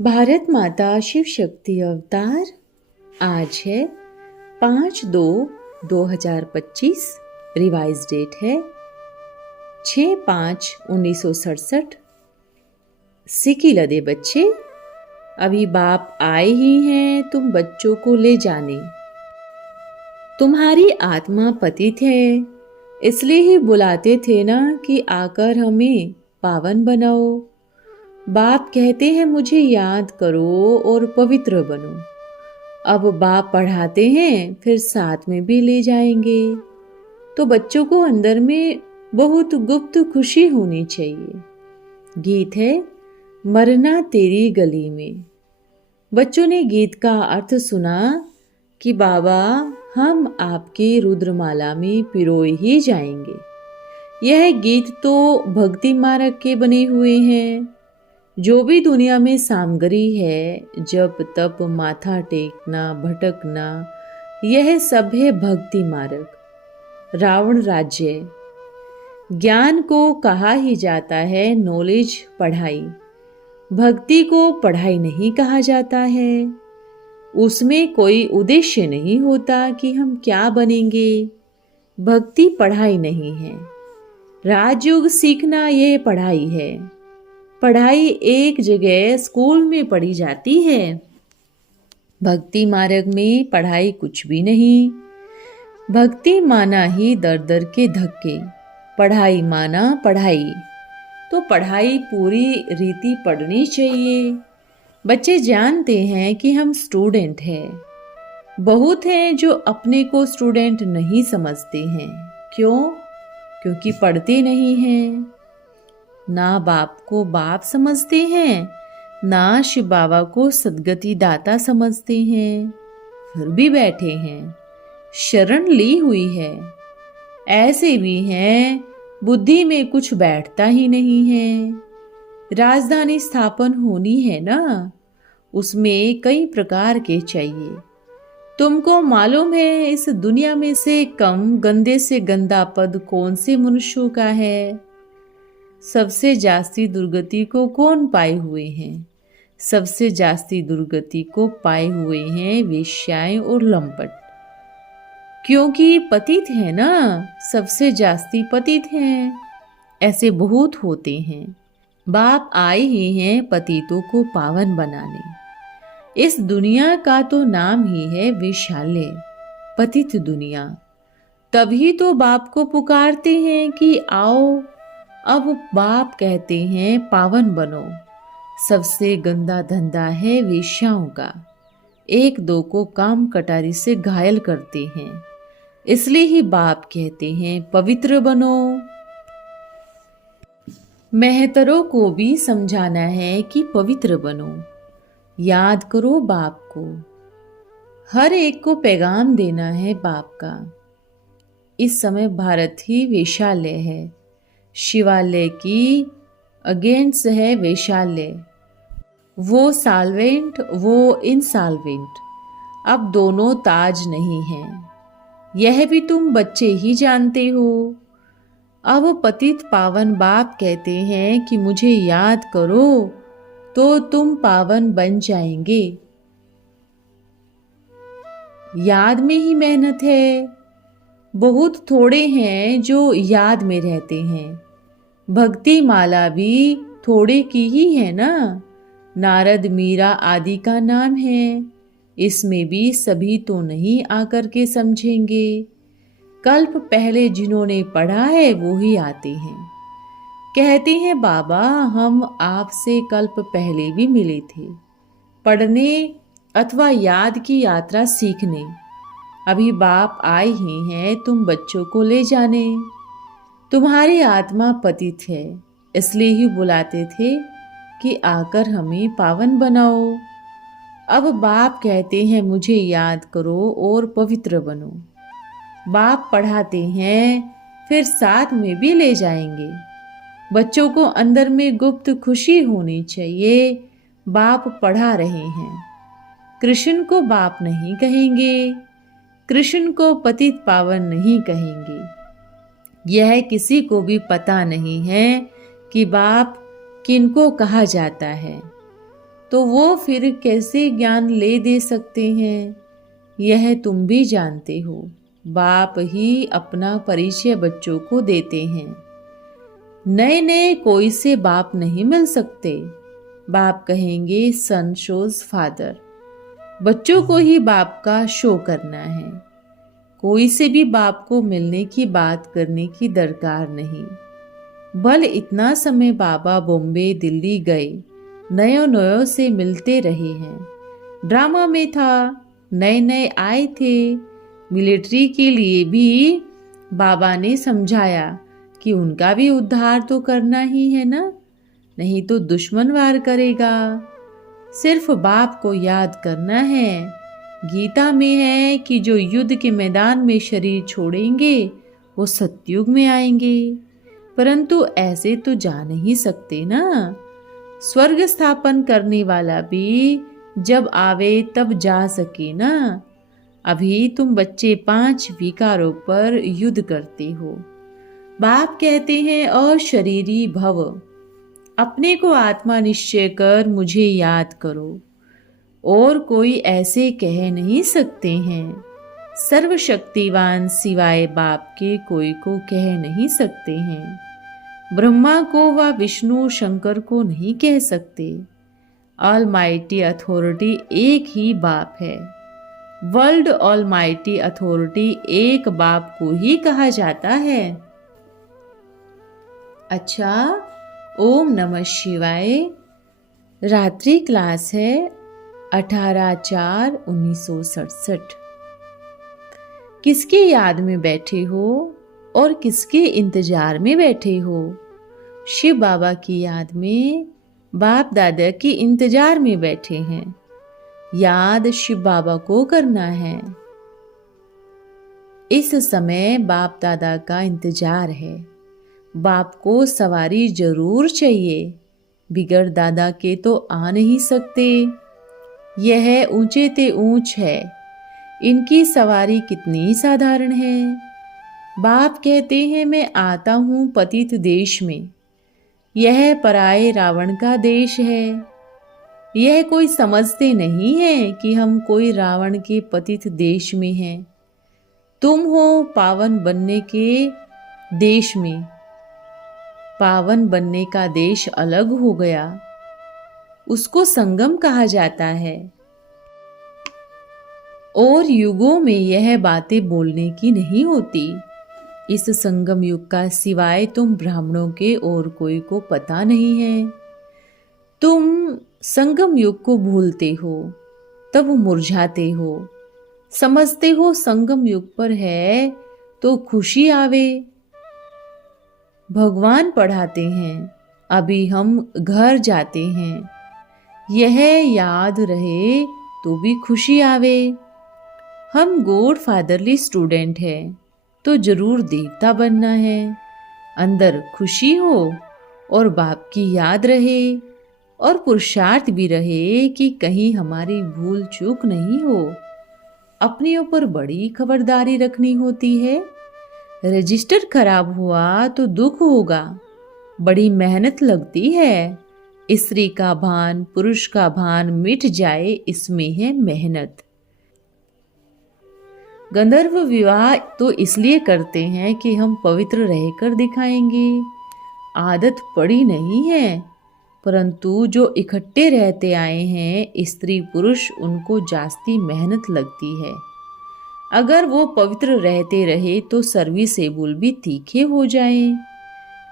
भारत माता शिव शक्ति अवतार आज है 5/2/2025। रिवाइज डेट है 6/5/1967। सिकी लदे बच्चे, अभी बाप आए ही हैं तुम बच्चों को ले जाने। तुम्हारी आत्मा पतित है, इसलिए ही बुलाते थे ना कि आकर हमें पावन बनाओ। बाप कहते हैं मुझे याद करो और पवित्र बनो। अब बाप पढ़ाते हैं, फिर साथ में भी ले जाएंगे। तो बच्चों को अंदर में बहुत गुप्त खुशी होनी चाहिए। गीत है मरना तेरी गली में। बच्चों ने गीत का अर्थ सुना कि बाबा हम आपकी रुद्रमाला में पिरोए ही जाएंगे। यह गीत तो भक्ति मार्ग के बने हुए हैं। जो भी दुनिया में सामग्री है, जप तप माथा टेकना भटकना, यह सब है भक्ति मार्ग। रावण राज्य ज्ञान को कहा ही जाता है नॉलेज पढ़ाई। भक्ति को पढ़ाई नहीं कहा जाता है। उसमें कोई उद्देश्य नहीं होता कि हम क्या बनेंगे। भक्ति पढ़ाई नहीं है। राजयोग सीखना यह पढ़ाई है। पढ़ाई एक जगह स्कूल में पढ़ी जाती है। भक्ति मार्ग में पढ़ाई कुछ भी नहीं। भक्ति माना ही दर दर के धक्के, पढ़ाई माना पढ़ाई। तो पढ़ाई पूरी रीति पढ़नी चाहिए। बच्चे जानते हैं कि हम स्टूडेंट हैं। बहुत हैं जो अपने को स्टूडेंट नहीं समझते हैं। क्यों? क्योंकि पढ़ते नहीं हैं। ना बाप को बाप समझते हैं, ना शिव बाबा को सदगति दाता समझते हैं, फिर भी बैठे हैं, शरण ली हुई है। ऐसे भी हैं बुद्धि में कुछ बैठता ही नहीं है। राजधानी स्थापन होनी है ना, उसमें कई प्रकार के चाहिए। तुमको मालूम है इस दुनिया में से कम गंदे से गंदा पद कौन से मनुष्यों का है? सबसे जास्ती दुर्गति को कौन पाए हुए हैं? सबसे जास्ती दुर्गति को पाए हुए हैं वेश्याएं और लंपट। क्योंकि पतित है ना, सबसे जास्ती पतित हैं। ऐसे बहुत होते हैं। बाप आए ही हैं पतितों को पावन बनाने। इस दुनिया का तो नाम ही है वेश्यालय, पतित दुनिया। तभी तो बाप को पुकारते हैं कि आओ। अब बाप कहते हैं पावन बनो। सबसे गंदा धंधा है वेश्याओं का। एक दो को काम कटारी से घायल करते हैं, इसलिए ही बाप कहते हैं पवित्र बनो। मेहतरों को भी समझाना है कि पवित्र बनो। याद करो बाप को। हर एक को पैगाम देना है बाप का। इस समय भारत ही वेश्यालय है। शिवालय की अगेंस्ट है वेश्यालय। वो साल्वेंट, वो इंसाल्वेंट। अब दोनों ताज नहीं हैं। यह भी तुम बच्चे ही जानते हो। अब पतित पावन बाप कहते हैं कि मुझे याद करो तो तुम पावन बन जाएंगे। याद में ही मेहनत है। बहुत थोड़े हैं जो याद में रहते हैं। भक्ति माला भी थोड़े की ही है ना। नारद मीरा आदि का नाम है। इसमें भी सभी तो नहीं आकर के समझेंगे। कल्प पहले जिन्होंने पढ़ा है वो ही आते हैं। कहते हैं बाबा हम आपसे कल्प पहले भी मिले थे, पढ़ने अथवा याद की यात्रा सीखने। अभी बाप आए ही हैं तुम बच्चों को ले जाने। तुम्हारी आत्मा पतित है, इसलिए ही बुलाते थे कि आकर हमें पावन बनाओ। अब बाप कहते हैं मुझे याद करो और पवित्र बनो। बाप पढ़ाते हैं, फिर साथ में भी ले जाएंगे। बच्चों को अंदर में गुप्त खुशी होनी चाहिए। बाप पढ़ा रहे हैं। कृष्ण को बाप नहीं कहेंगे, कृष्ण को पतित पावन नहीं कहेंगे। यह किसी को भी पता नहीं है कि बाप किनको कहा जाता है, तो वो फिर कैसे ज्ञान ले दे सकते हैं? यह तुम भी जानते हो। बाप ही अपना परिचय बच्चों को देते हैं। नए नए कोई से बाप नहीं मिल सकते। बाप कहेंगे सन शोज फादर। बच्चों को ही बाप का शो करना है। कोई से भी बाप को मिलने की बात करने की दरकार नहीं। भले इतना समय बाबा बॉम्बे दिल्ली गए, नयो नयो से मिलते रहे हैं। ड्रामा में था, नए नए आए थे। मिलिट्री के लिए भी बाबा ने समझाया कि उनका भी उद्धार तो करना ही है ना, नहीं तो दुश्मन वार करेगा। सिर्फ बाप को याद करना है। गीता में है कि जो युद्ध के मैदान में शरीर छोड़ेंगे वो सतयुग में आएंगे, परंतु ऐसे तो जा नहीं सकते ना। स्वर्ग स्थापन करने वाला भी जब आवे तब जा सके ना। अभी तुम बच्चे 5 विकारों पर युद्ध करते हो। बाप कहते हैं और शरीरी भव, अपने को आत्मा निश्चय कर मुझे याद करो। और कोई ऐसे कह नहीं सकते हैं। सर्वशक्तिवान सिवाय बाप के कोई को कह नहीं सकते हैं। ब्रह्मा को व विष्णु शंकर को नहीं कह सकते। ऑलमाइटी अथॉरिटी एक ही बाप है। वर्ल्ड ऑलमाइटी अथॉरिटी एक बाप को ही कहा जाता है। अच्छा, ओम नमः शिवाय। रात्रि क्लास है 18/4/1967। किसकी याद में बैठे हो और किसके इंतजार में बैठे हो? शिव बाबा की याद में, बाप दादा की इंतजार में बैठे हैं। याद शिव बाबा को करना है। इस समय बाप दादा का इंतजार है। बाप को सवारी जरूर चाहिए। बिगड़ दादा के तो आ नहीं सकते। यह ऊंचे ते ऊंच है। इनकी सवारी कितनी साधारण है। बाप कहते हैं मैं आता हूं पतित देश में। यह पराये रावण का देश है। यह कोई समझते नहीं है कि हम कोई रावण के पतित देश में हैं। तुम हो पावन बनने के देश में। पावन बनने का देश अलग हो गया, उसको संगम कहा जाता है। और युगों में यह बातें बोलने की नहीं होती। इस संगम युग का सिवाय तुम ब्राह्मणों के और कोई को पता नहीं है। तुम संगम युग को भूलते हो, तब मुरझाते हो। समझते हो संगम युग पर है तो खुशी आवे। भगवान पढ़ाते हैं, अभी हम घर जाते हैं। यह याद रहे तो भी खुशी आवे। हम गॉड फादरली स्टूडेंट हैं तो जरूर देवता बनना है। अंदर खुशी हो और बाप की याद रहे और पुरुषार्थ भी रहे कि कहीं हमारी भूल चूक नहीं हो। अपने ऊपर बड़ी खबरदारी रखनी होती है। रजिस्टर खराब हुआ तो दुख होगा, बड़ी मेहनत लगती है। स्त्री का भान पुरुष का भान मिट जाए, इसमें है मेहनत। गंधर्व विवाह तो इसलिए करते हैं कि हम पवित्र रहकर दिखाएंगे। आदत पड़ी नहीं है, परंतु जो इकट्ठे रहते आए हैं स्त्री पुरुष, उनको जास्ती मेहनत लगती है। अगर वो पवित्र रहते रहे तो सर्विसेबल भी तीखे हो जाएं,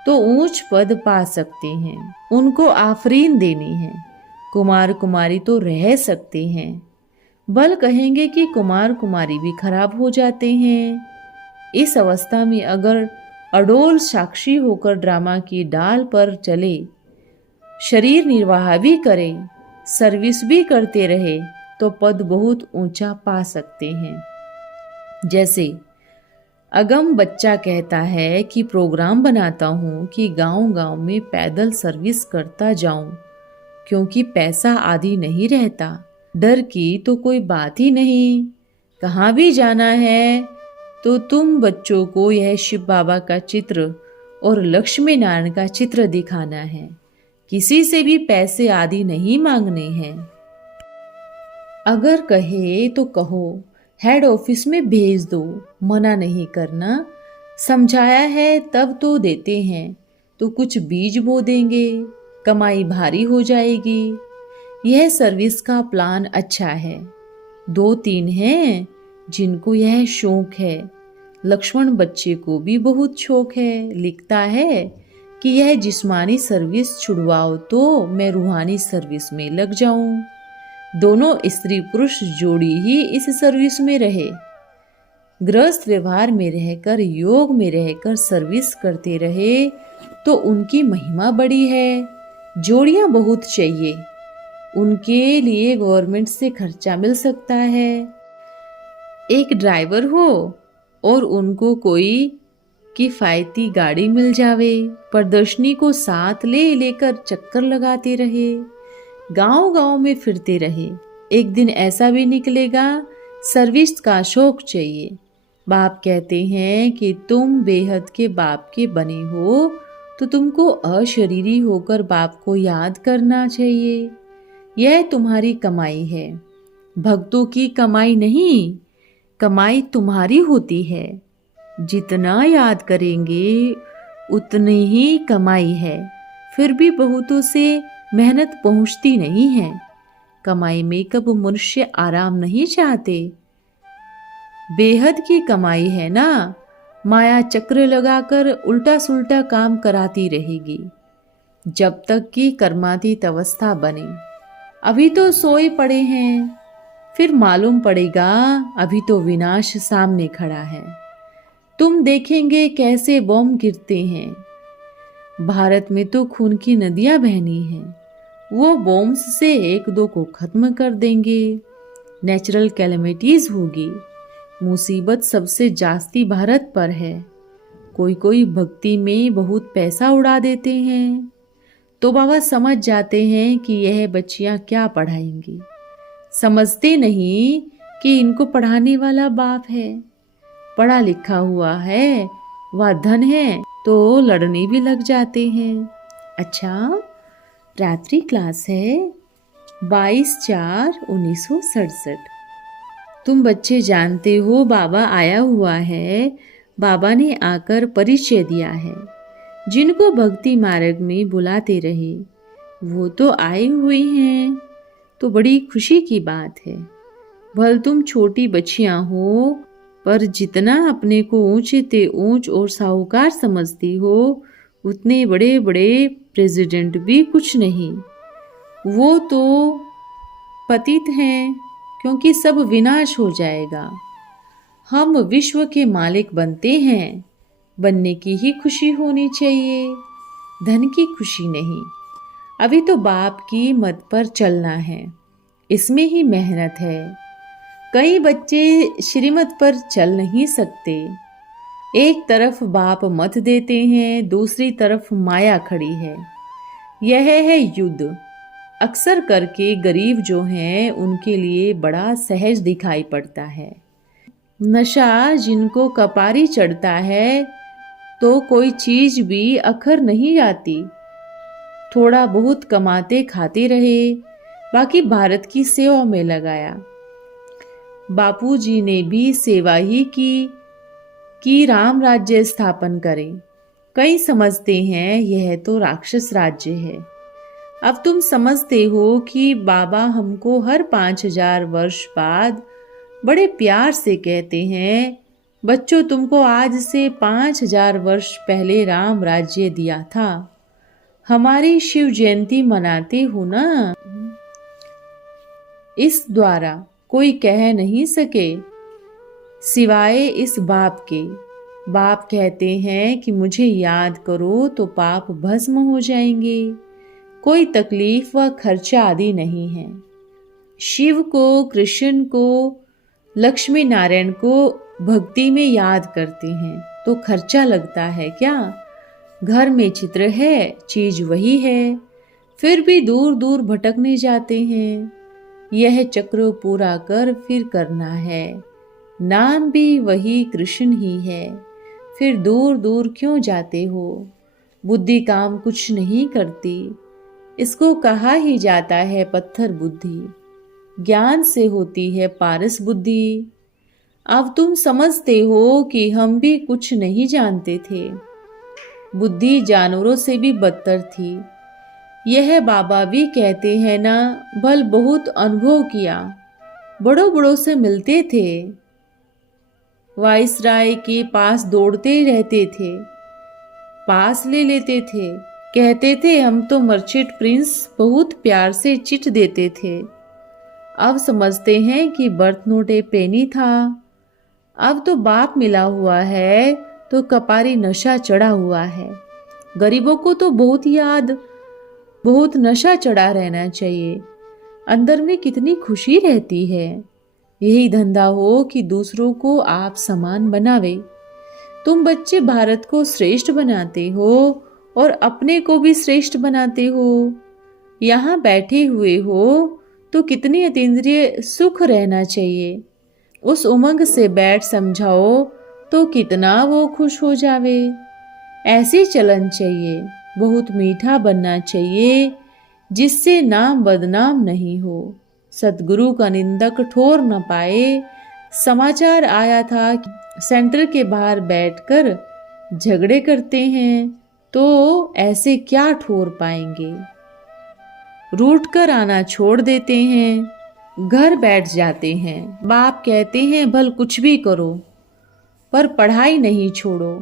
तो ऊंच पद पा सकते हैं। उनको आफरीन देनी है। कुमार कुमारी तो रह सकते हैं। बल कहेंगे कि कुमार कुमारी भी खराब हो जाते हैं। इस अवस्था में अगर अडोल साक्षी होकर ड्रामा की डाल पर चले, शरीर निर्वाह भी करे, सर्विस भी करते रहे, तो पद बहुत ऊंचा पा सकते हैं। जैसे अगम बच्चा कहता है कि प्रोग्राम बनाता हूँ कि गांव-गांव में पैदल सर्विस करता जाऊं, क्योंकि पैसा आदि नहीं रहता। डर की तो कोई बात ही नहीं। कहाँ भी जाना है तो तुम बच्चों को यह शिव बाबा का चित्र और लक्ष्मी नारायण का चित्र दिखाना है। किसी से भी पैसे आदि नहीं मांगने हैं। अगर कहे तो कहो, हेड ऑफिस में भेज दो, मना नहीं करना। समझाया है तब तो देते हैं, तो कुछ बीज बो देंगे, कमाई भारी हो जाएगी। यह सर्विस का प्लान अच्छा है। 2-3 हैं जिनको यह शौक है। लक्ष्मण बच्चे को भी बहुत शौक है। लिखता है कि यह जिस्मानी सर्विस छुड़वाओ तो मैं रूहानी सर्विस में लग जाऊं। दोनों स्त्री पुरुष जोड़ी ही इस सर्विस में रहे। गृहस्थ व्यवहार में रहकर, योग में रहकर सर्विस करते रहे तो उनकी महिमा बड़ी है। जोड़ियां बहुत चाहिए, उनके लिए गवर्नमेंट से खर्चा मिल सकता है। एक ड्राइवर हो और उनको कोई किफ़ायती गाड़ी मिल जावे, प्रदर्शनी को साथ लेकर चक्कर लगाते रहे, गांव-गांव में फिरते रहे। एक दिन ऐसा भी निकलेगा, सर्विस का शौक चाहिए। बाप कहते हैं कि तुम बेहद के बाप के बने हो, तो तुमको अशरीरी होकर बाप को याद करना चाहिए। यह तुम्हारी कमाई है, भक्तों की कमाई नहीं। कमाई तुम्हारी होती है। जितना याद करेंगे उतनी ही कमाई है। फिर भी बहुतों से मेहनत पहुंचती नहीं है। कमाई में कब मनुष्य आराम नहीं चाहते। बेहद की कमाई है ना, माया चक्र लगाकर उल्टा सुल्टा काम कराती रहेगी जब तक कि कर्मातीत अवस्था बने। अभी तो सोए पड़े हैं, फिर मालूम पड़ेगा अभी तो विनाश सामने खड़ा है। तुम देखेंगे कैसे बॉम्ब गिरते हैं। भारत में तो खून की नदियां बहनी हैं। वो बॉम्ब्स से 1-2 को खत्म कर देंगे। नेचुरल कैलेमिटीज होगी। मुसीबत सबसे जास्ती भारत पर है। कोई कोई भक्ति में बहुत पैसा उड़ा देते हैं, तो बाबा समझ जाते हैं कि यह बच्चियां क्या पढ़ाएंगी। समझते नहीं कि इनको पढ़ाने वाला बाप है। पढ़ा लिखा हुआ है, वह धन है, तो लड़ने भी लग जाते हैं। अच्छा, रात्रि क्लास है 22/4/1967। तुम बच्चे जानते हो बाबा आया हुआ है। बाबा ने आकर परिचय दिया है। जिनको भक्ति मार्ग में बुलाते रहे वो तो आए हुए हैं, तो बड़ी खुशी की बात है। भल तुम छोटी बच्चियां हो, पर जितना अपने को ऊंचे ते ऊंच और साहूकार समझती हो, उतने बड़े बड़े प्रेसिडेंट भी कुछ नहीं। वो तो पतित हैं, क्योंकि सब विनाश हो जाएगा। हम विश्व के मालिक बनते हैं, बनने की ही खुशी होनी चाहिए, धन की खुशी नहीं। अभी तो बाप की मत पर चलना है, इसमें ही मेहनत है। कई बच्चे श्रीमत पर चल नहीं सकते। एक तरफ बाप मत देते हैं, दूसरी तरफ माया खड़ी है। यह है युद्ध। अक्सर करके गरीब जो हैं उनके लिए बड़ा सहज दिखाई पड़ता है। नशा जिनको कपारी चढ़ता है तो कोई चीज भी अखर नहीं आती। थोड़ा बहुत कमाते खाते रहे, बाकी भारत की सेवा में लगाया। बापूजी ने भी सेवा ही की कि राम राज्य स्थापन करें। कई समझते हैं यह तो राक्षस राज्य है। अब तुम समझते हो कि बाबा हमको हर 5000 वर्ष बाद बड़े प्यार से कहते हैं, बच्चों तुमको आज से 5000 वर्ष पहले राम राज्य दिया था। हमारी शिव जयंती मनाते हो ना। इस द्वारा कोई कह नहीं सके सिवाय इस बाप के। बाप कहते हैं कि मुझे याद करो तो पाप भस्म हो जाएंगे। कोई तकलीफ व खर्चा आदि नहीं है। शिव को, कृष्ण को, लक्ष्मी नारायण को भक्ति में याद करते हैं तो खर्चा लगता है क्या? घर में चित्र है, चीज वही है, फिर भी दूर दूर भटकने जाते हैं। यह चक्र पूरा कर फिर करना है। नाम भी वही कृष्ण ही है, फिर दूर दूर क्यों जाते हो। बुद्धि काम कुछ नहीं करती, इसको कहा ही जाता है पत्थर बुद्धि। ज्ञान से होती है पारस बुद्धि। अब तुम समझते हो कि हम भी कुछ नहीं जानते थे। बुद्धि जानवरों से भी बदतर थी। यह बाबा भी कहते हैं ना, भल बहुत अनुभव किया, बड़ों बड़ों से मिलते थे, वाइसराय के पास दौड़ते रहते थे, पास ले लेते थे, कहते थे हम तो मर्चेंट प्रिंस, बहुत प्यार से चिट देते थे। अब समझते हैं कि बर्थ नोट ए पेनी था। अब तो बाप मिला हुआ है तो कपारी नशा चढ़ा हुआ है। गरीबों को तो बहुत याद, बहुत नशा चढ़ा रहना चाहिए। अंदर में कितनी खुशी रहती है। यही धंधा हो कि दूसरों को आप समान बनावे। तुम बच्चे भारत को श्रेष्ठ बनाते हो और अपने को भी श्रेष्ठ बनाते हो। यहाँ बैठे हुए हो तो कितनी अतीन्द्रिय सुख रहना चाहिए। उस उमंग से बैठ समझाओ तो कितना वो खुश हो जावे। ऐसी चलन चाहिए, बहुत मीठा बनना चाहिए, जिससे नाम बदनाम नहीं हो, सतगुरु का निंदक ठोर न पाए। समाचार आया था कि सेंटर के बाहर बैठकर झगड़े करते हैं, तो ऐसे क्या ठोर पाएंगे। रूठ कर आना छोड़ देते हैं, घर बैठ जाते हैं। बाप कहते हैं भल कुछ भी करो, पर पढ़ाई नहीं छोड़ो।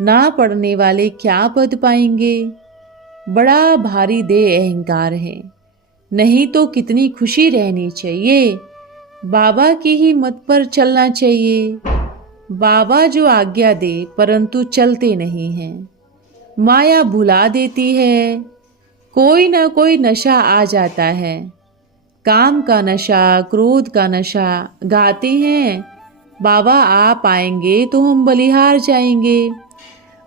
ना पढ़ने वाले क्या पद पाएंगे। बड़ा भारी देह अहंकार है, नहीं तो कितनी खुशी रहनी चाहिए। बाबा की ही मत पर चलना चाहिए। बाबा जो आज्ञा दे परंतु चलते नहीं हैं। माया भुला देती है। कोई ना कोई नशा आ जाता है, काम का नशा, क्रोध का नशा। गाते हैं बाबा आप आएंगे तो हम बलिहार जाएंगे।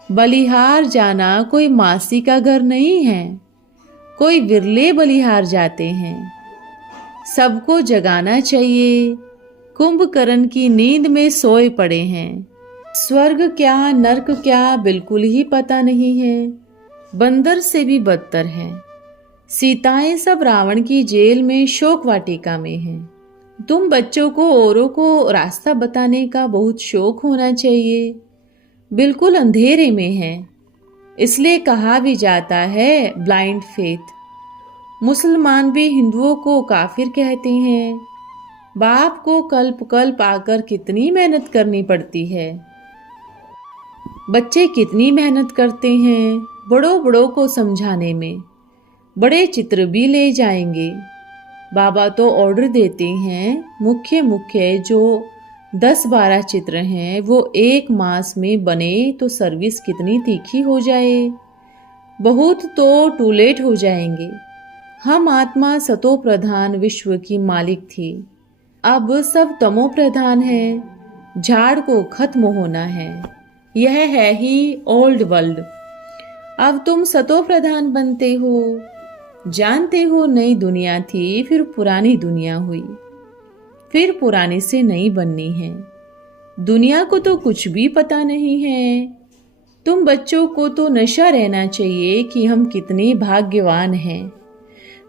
बलिहार जाना कोई मासी का घर नहीं है, कोई विरले बलिहार जाते हैं। सबको जगाना चाहिए। कुंभकर्ण की नींद में सोए पड़े हैं। स्वर्ग क्या नरक क्या बिल्कुल ही पता नहीं है। बंदर से भी बदतर है। सीताएं सब रावण की जेल में शोक वाटिका में हैं। तुम बच्चों को औरों को रास्ता बताने का बहुत शौक होना चाहिए। बिल्कुल अंधेरे में है, इसलिए कहा भी जाता है ब्लाइंड फेथ। मुसलमान भी हिंदुओं को काफिर कहते हैं। बाप को कल्प कल्प आकर कितनी मेहनत करनी पड़ती है। बच्चे कितनी मेहनत करते हैं बड़ों बड़ों को समझाने में। बड़े चित्र भी ले जाएंगे। बाबा तो ऑर्डर देते हैं, मुख्य मुख्य जो 10-12 चित्र हैं वो 1 मास में बने तो सर्विस कितनी तीखी हो जाए। बहुत तो टू लेट हो जाएंगे। हम आत्मा सतो प्रधान विश्व की मालिक थी, अब सब तमो प्रधान है। झाड़ को खत्म होना है। यह है ही ओल्ड वर्ल्ड। अब तुम सतो प्रधान बनते हो। जानते हो नई दुनिया थी, फिर पुरानी दुनिया हुई, फिर पुरानी से नई बननी है। दुनिया को तो कुछ भी पता नहीं है। तुम बच्चों को तो नशा रहना चाहिए कि हम कितने भाग्यवान हैं।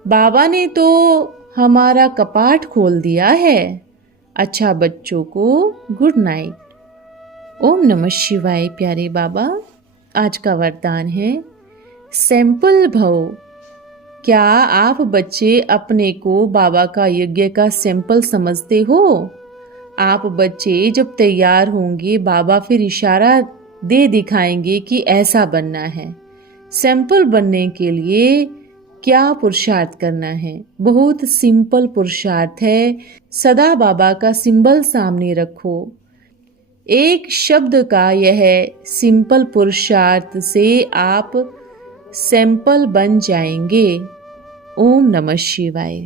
बाबा ने तो हमारा कपाट खोल दिया है। अच्छा बच्चों को गुड नाइट। ओम नमः शिवाय। प्यारे बाबा, आज का वरदान है सैंपल भव। क्या आप बच्चे अपने को बाबा का यज्ञ का सैंपल समझते हो? आप बच्चे जब तैयार होंगे, बाबा फिर इशारा दे दिखाएंगे कि ऐसा बनना है। सैंपल बनने के लिए क्या पुरुषार्थ करना है? बहुत सिंपल पुरुषार्थ है। सदा बाबा का सिंबल सामने रखो। एक शब्द का यह सिंपल पुरुषार्थ से आप सैंपल बन जाएंगे। ओम नमः शिवाय।